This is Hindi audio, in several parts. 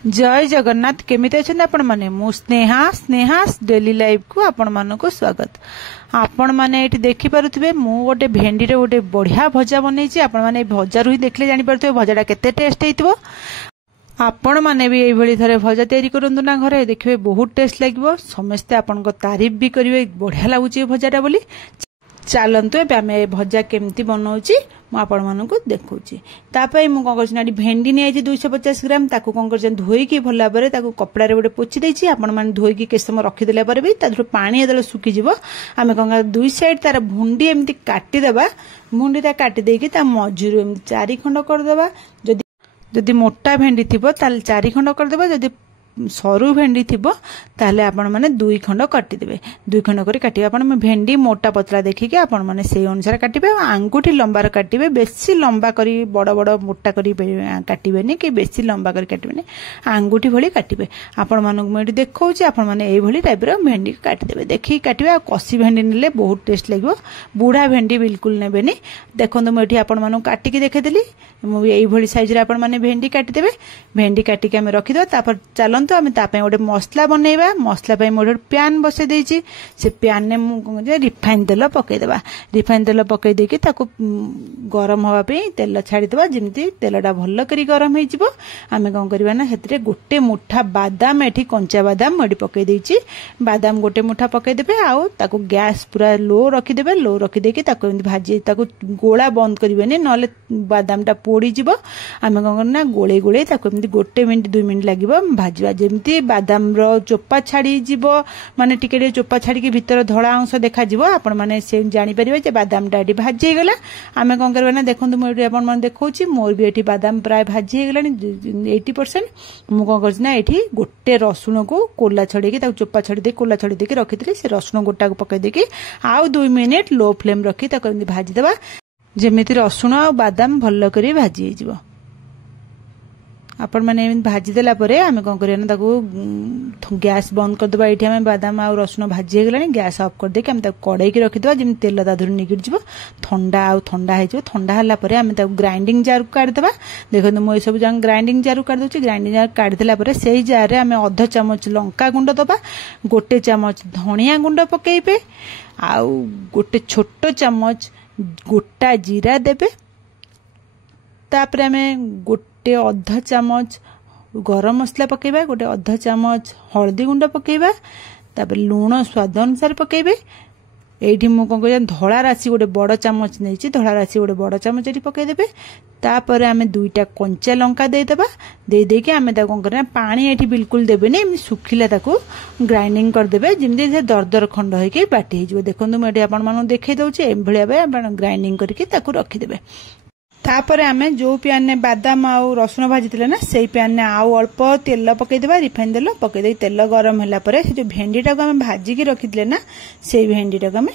जय जगन्नाथ केमिति अछन आपण माने मु स्नेहा स्नेहा डेली लाइफ को आपण मानको स्वागत। आपण माने एठी देखि पारुथिबे मु गोटे भेंडी रे गोटे बढ़िया भजा बनैछि। आपण माने भजा रु ही देखले जानि पारुथिबे भजाटा केते टेस्ट हेतिबो। आपण माने भी एई भली थरे भजा तयारी करंतु ना घरे देखिबे बहुत टेस्ट लागिबो। समस्त आपण को तारीफ भी करिवे बढ़िया लागुछि भजाटा बोली। चलतु ए आमे भजा केमती बनाऊँगी मुझे देखुची। तापर मुझे कौन कर भेंडी नहीं 250 ग्राम ताकू कौन कर धोईकी भल भाव में कपड़ा गोटे पोछि देछि। आपण माने धोईकी केस समय रखिदेला भी पानी जो सुखीज आम कौन दुई साइड तार भुंडी एमती काटिदेबा। भुंडीटा काटी देकी ता मझिरु एमती 4 खंड करदेबा। जदि मोटा भेंडी थिबो ताले 4 खंड करदेबा। जदि सरू भेंडी थिबो ताले आपण माने 2 खंड काटिदेबे। 2 खंड करी काटिबे। आपण भेंडी मोटा पतला देखिके आपण माने सेई अनुसार काटिबे। आंगुठी लंबार काटिबे। बेसी लंबा करी बड़ बड़ मोटा करी काटिबेनी कि बेसी लंबा करी काटिबेनी। आंगुठी भली काटिबे। आपण मानक म एठी देखौची आपण माने एई भली टाइप रो भेंडी काटिदेबे। देखि काटिबे। कसी भेंडी नेले बहुत टेस्ट लागो। बूढ़ा भेंडी बिल्कुल नेबेनी। देखंतु म एठी आपण मानक काटिकी देखेदेली। मु एई भली साइज रे आपण माने भेंडी काटिदेबे। भेंडी काटिके हम रखिदो। तापर चलन तो आम ताप गोटे मसला बनइबा। मसला मोटे प्यान बसई देछि। से प्यान ने मुझे रिफाइन तेल पकईदेबा। रिफाइन तेल पकई देकी ताको गरम हवा पे तेल छाड़ीदेबा। जेमती तेलटा भल करी गरम हो आम कौन करवा ना से गोटे मुठा बादाम एठी कंचा बादाम मुझे पकई देछि। बादाम गोटे मुठा पकईदेबे। आउ ताको गैस पूरा लो रखिदेबे। लो रखिदेकी ताको एमती भाजी ताको गोला बंद करिवेनी नले बादामटा पोड़ी जिवो। आम कौन करना गोले गोले ताको एमती 1 मिनिट 2 मिनिट लागिवो भाजवा। जेमती बादाम रो चोपा छाड़ी जीवो माने टिके चोपा छाड़ी के भीतर धड़ा अंश देखा जीवो। आपण माने से जानि परिबे जे बादाम डाडी भाजी हे गला। आमे कोन करबा ना देखंतु मो एठी आपण माने देखौची मोर भी एठी बादाम प्राय भाजी हे गलानी 80%। मु कोन करछि ना एठी गोटे रसुण को कोला छड़ी के ता चोपा छड़ी दे कोला छड़ी दे के रखितली। से रसुण गोटा को पकई दे के आउ 2 मिनिट लो फ्लेम रखी ता कंदी भाजी देबा। जेमिति रसुण आ बादाम भल्ल करी भाजी हे जीवो। आपण माने भाजी देला परे आमे कोन करिया ना ताको गैस बंद कर देबा। एठी आमे बादाम आ रसुण भाजी हे गलानी। गैस ऑफ कर दे के आमे ताको कड़ाई के रखि देबा। जेम तेल ता धुर निगिर जिवो। ठंडा आ ठंडा हे जिवो। ठंडा हला परे आमे ताको ग्राइंडिंग जार काढ देबा। देखो मो ए सब जंग ग्राइंडिंग जार काढ दोची। ग्राइंडिंग जार काढ देला परे सेही जार रे आमे आधा चामच लंका गुंड दबा। गोटे चामच धनिया गुंड पकेइबे। आ गोटे छोटो चामच गोटा जीरा देबे। तापर आमे गोटे आधा चामच गरम मसला पकेबा। गोटे आधा चामच हल्दी गुंड पकेबा। तापर लूण स्वाद अनुसार पकेबे। एठी मु कोन करिया धळा राशि गोटे बड़ चामच नैछि। धळा राशि गोटे बड़ चामच एठी पके देबे। तापर आमे 2टा कंचा लंका दे देबा। दे दे के आमे ता कोन करना पानी एठी बिल्कुल देबेनी। एम सुखिला ताको ग्राइंडिंग कर देबे। जेमति से दरदर खंड होई के बाटी हे जिवो। देखंतु म एठी आपण मानु देखै दउछि। एम भलिया बे आपण ग्राइंडिंग करके ताको रखि देबे। तापर आमे जो प्यान ने बादाम आ रसुण भाजी ना से प्यान ने आउ अल्प तेल पकईदेबा। रिफाइन तेल पकईदे तेल गरम होला परे से जो भेंडीटा को आमे भाजिकी रखिथिले ना से भेंडीटा को आमे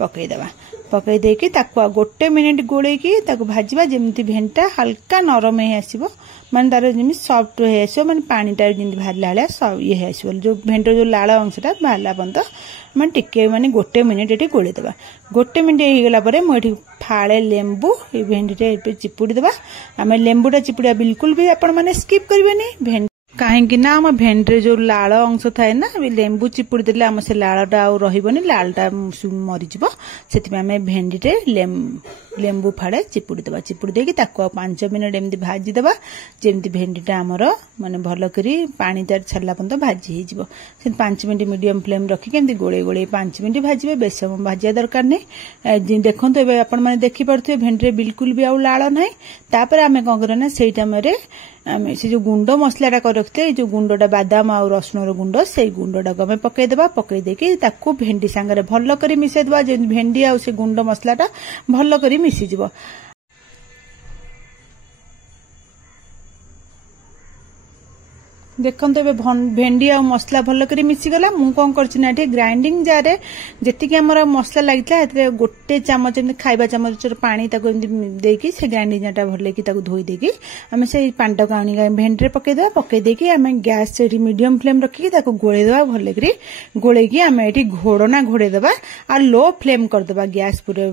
पकईदेबा। पकई देकी ताको 1 मिनिट गोलेकी ताको भाजीबा। जेमती भेंडा हल्का नरम हे आसीबो। माने तार जेमि सॉफ्ट हे आसीबो। माने पानीटा जेमति भाला हाले सब ये हे आसीबो। जो भेंडर जो लाळ अंशटा भाला बंद माने टिके माने 1 मिनिट एठी गोले देबा। 1 मिनिट हे गेला परे मो एठी फाळे लेंबू ए भेंडीटे पे चिपुडी देबा। आमे लेंबूटा चिपुडिया बिल्कुल भी आपण माने स्किप करबेनी। भेंडी काहेकि ना हम भेंडरे जो लाळ अंश थाए ना लेंबू चिपुड़ी देले हम से लाळटा आ रहिबनी। लाळटा मरि जिवो। सेति में हमें भेंडीटे लेंबू फाड़े चिपुड़ी देबा। चिपुड़ी देकी ताको 5 मिनिट एमती भाजी देबा। जेमती भेंडीटा हमर माने भलो करी पानी तार छल्ला पंत भाजी हे जिवो। से 5 मिनिट मीडियम फ्लेम रखी के एमती गोळे गोळे 5 मिनिट भाजीबे। बेस समय भाजिया दरकार नै। देखंतु एबे आपण माने देखि परथि भेंडरे बिल्कुल भी आ लाळ नै। तापर आमे कोन करना सेई टाइम रे आमे से जो गुंडो मसलाटा कर रखते जो गुंडोटा बादाम आ रसुण गुंड से गुंडोटा को हमें पकई देबा। पकई देके ताको भेंडी सांगरे भलो करी मिसै देबा। जे भेंडी आ से गुंड मसलाटा भलो करी मिसी जिवो। देखते भेंडी आ मसला भल कर मिसीगला। मु कौन कर ग्राइंडिंग जार जी आम मसला लगी गोटे चामच खाइबा चामच पानी देकी से ग्राइंडिंग जार भल कि धोई देकी आम से पानी को आनी भेंडी पकईदे। पकईदेकी आम गैस से मीडियम फ्लेम रखिकी गोलेदेबा। भल कर गोलेकी आम ये घोड़ना घोड़ेदेबा। आ लो फ्लेम करदेबा। गैस पूरे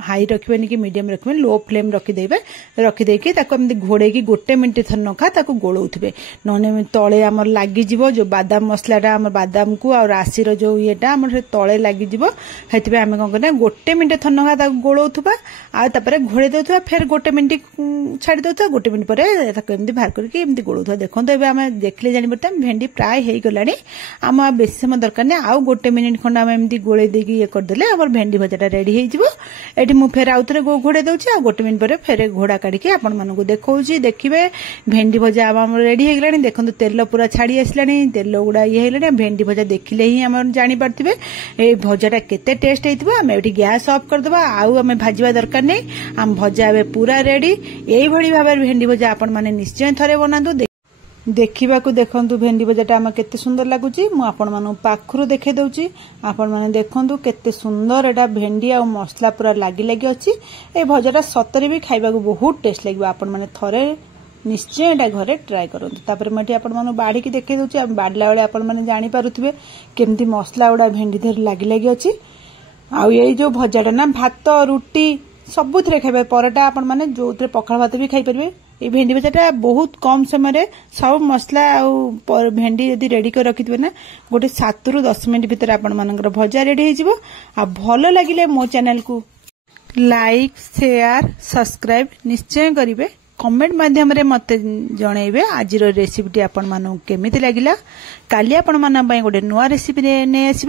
हाई रखिबेनी कि मीडियम रखिबे। लो फ्लेम रखिदेबे। रखिदेकी घोड़ेकी 1 मिनिट थर नखा गोलौथिबे। नने तले आमर लागिजिवो जो बादाम मसलाटा आम बादाम को आ राशि जो येटा आम तले लागिजिवो हेतिबे आमे कोन करना 1 मिनिट थनगा ता गोळौथुबा आ तापरे घोड़े देउथुबा फिर 1 मिनिट छाड़ी देउथुबा 1 मिनिट परे ताको एमदी बाहर करके एमदी गोळौथुबा देखंतो एबे आमे देखले जानि परता भेंडी प्राय हेई गलानी आम बेसी समय दरकार नै आ 1 मिनिट खंड आमे एमदी गोळे देकी ये कर देले हमर भेंडी भजाटा रेडी हेई जिवो एठी मु फेर आउतरे घोड़े दउची आ 1 मिनिट परे फेर घोड़ा काढी के आपण मानको देखौची देखिबे भेंडी भजा आम रेडी हेई गलानी देखंतो तेल पूरा छाड़ी आसलानी तेल गुड़ा ये हेलानी भेंडी भजा देखिले ही आम जानि पारथिबे ए भजाटा केते टेस्ट हेइतबो आमे एठी गैस ऑफ कर दबा आउ आमे भाजीबा दरकार नै आम भजा एबे पूरा रेडी एई भडी भाबे भेंडी भजा आपण माने निश्चय थरे बनांतु देखा देखु भेंडी भजाटा आम केते सुंदर लगुच मुझे पाखु देखे दूची आपण मैंने देखु केते सुंदर एटा भेंडी आ मसला पूरा लगी लगी अच्छी ये भजाटा सतरे भी खाइबा बहुत टेस्ट लगे आपण मैंने थरे निश्चय एटा घरे ट्राए करते मुझे आपण मैंने बाढ़ी की देखे दूची बाढ़ला बेले आपण मैंने जानी पारुथिबे केमती मसला गुड़ा भेंडी धर लगी लगी अच्छी आउ ये जो भजाटा ना भात रुटी सबुथिरे खाइबे परोटा आपण मैंने जो पखाल भात भी खाई परिबे ये भेंडी भजाटा बहुत कम समय सब मसला आ भेंडी यदि रेडी कर रखिथे ना गोटे 7 ରୁ 10 मिनट भितर आपण मानकर भजा रेडी हो आ भल लगिले मो चैनल को लाइक शेयर सब्सक्राइब निश्चय करिवे कमेंट माध्यम रे मते जणैबे आज रेसिपी आपण मानू केमिति लागिला काली आपण माना पई गोटे नुवा रेसिपी ने आसीबे।